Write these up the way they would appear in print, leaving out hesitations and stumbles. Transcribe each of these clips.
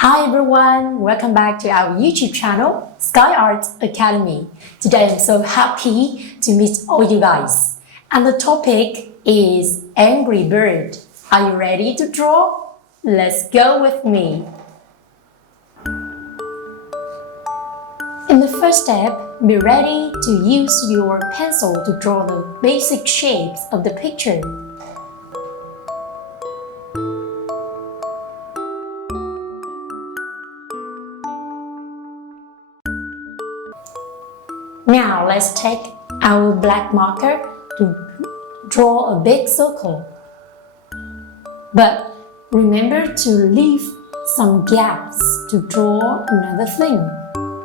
Hi everyone, welcome back to our YouTube channel, Sky Art Academy. Today I'm so happy to meet all you guys. And the topic is Angry Bird. Are you ready to draw? Let's go with me. In the first step, be ready to use your pencil to draw the basic shapes of the picture. Now let's take our black marker to draw a big circle. But remember to leave some gaps to draw another thing.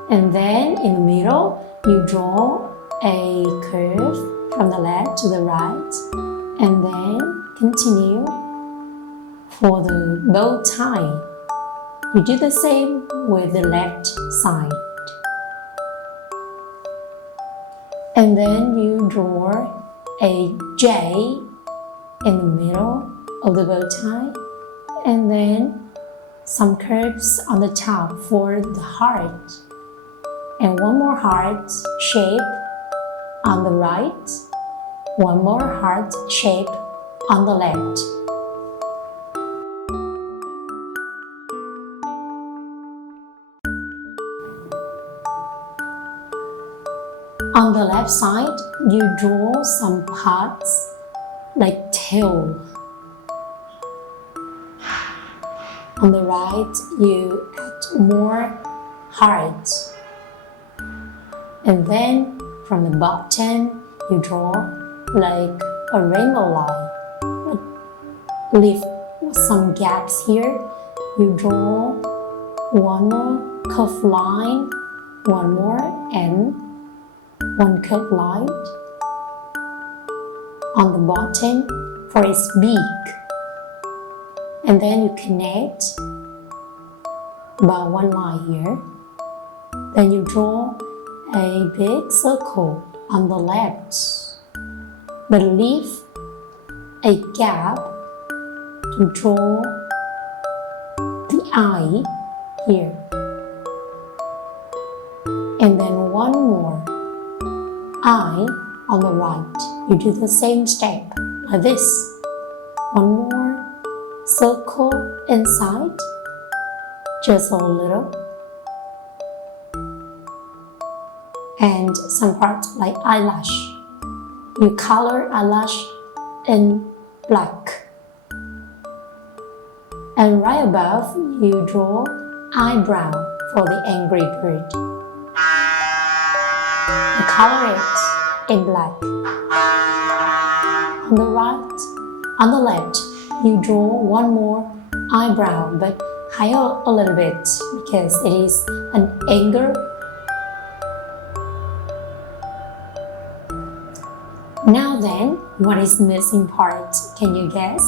And then in the middle, you draw a curve from the left to the right. And then continue for the bow tie. You do the same with the left side. And then you draw a J in the middle of the bow tie, and then some curves on the top for the heart, and one more heart shape on the right, one more heart shape on the left. On the left side, you draw some parts like tail. On the right, you add more hearts. And then from the bottom, you draw like a rainbow line. Leave some gaps here. You draw one more curved line, one more, and one curved line on the bottom for its beak, and then you connect by one line here. Then you draw a big circle on the left, but leave a gap to draw the eye here, and then one more eye on the right. You do the same step like this. One more circle inside, just a little, and some parts like eyelash. You color eyelash in black, and right above you draw eyebrow for the angry bird. You color it in black. On the right, on the left, you draw one more eyebrow, but higher a little bit because it is an anger. Now then, what is the missing part? Can you guess?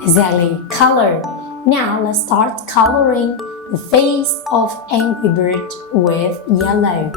Exactly, color. Now let's start coloring the face of Angry Bird with yellow.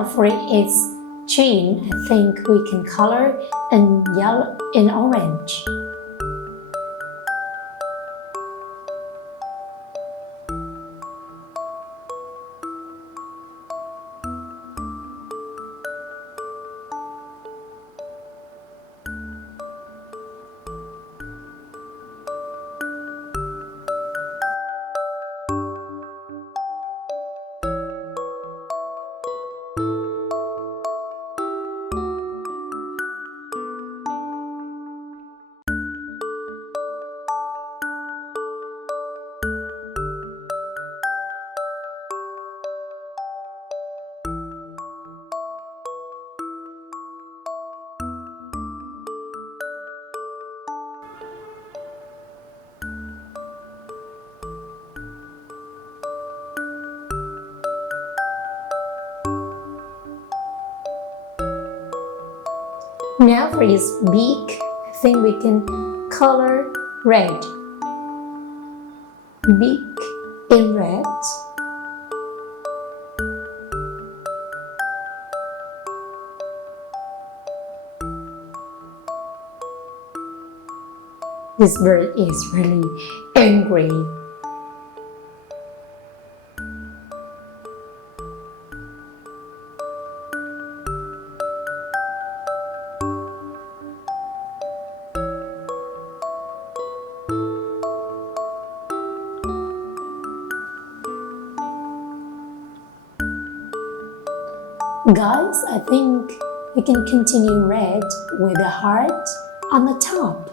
Now for its chin, I think we can color in yellow, in orange. Now for his beak, I think we can color red. Beak in red. This bird is really angry. Guys, I think we can continue red with a heart on the top.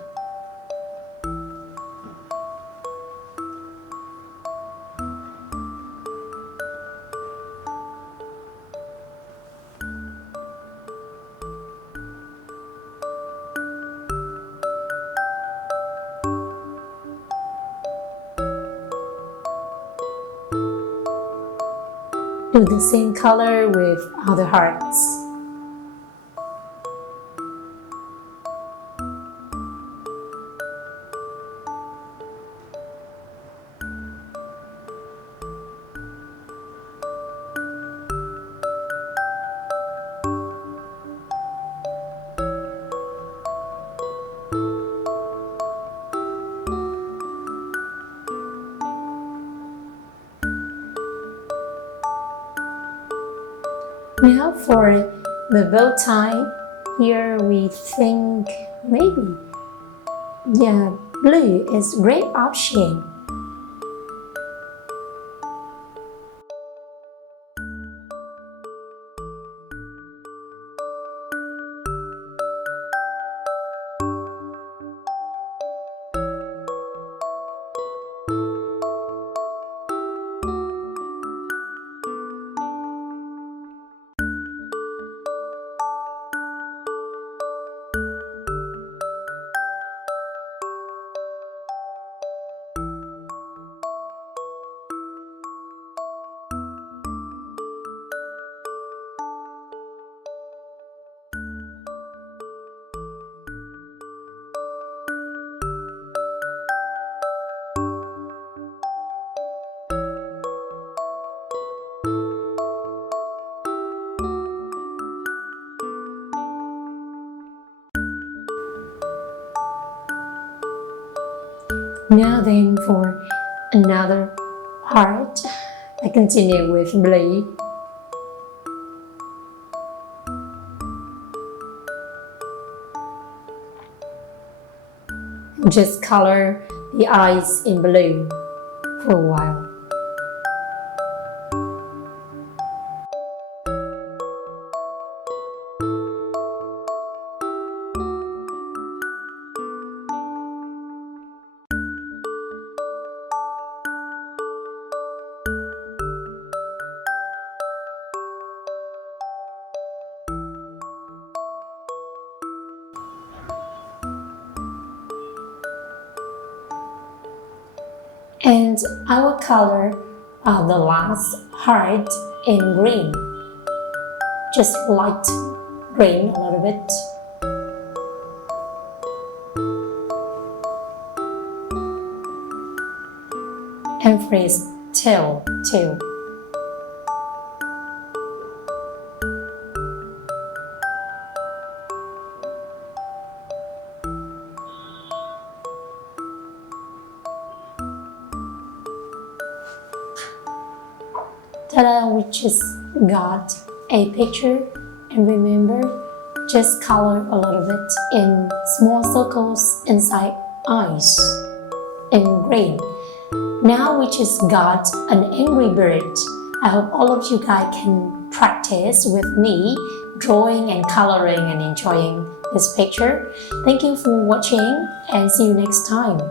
Do the same color with other hearts. Now for the bow tie, here we think maybe, blue is a great option. Now then for another heart, I continue with blue. Just color the eyes in blue for a while. And I will color the last heart in green, just light green a little bit. And for his tail too. Ta-da, we just got a picture, and remember, just color a little bit in small circles inside eyes in green. Now we just got an angry bird. I hope all of you guys can practice with me drawing and coloring and enjoying this picture. Thank you for watching and see you next time.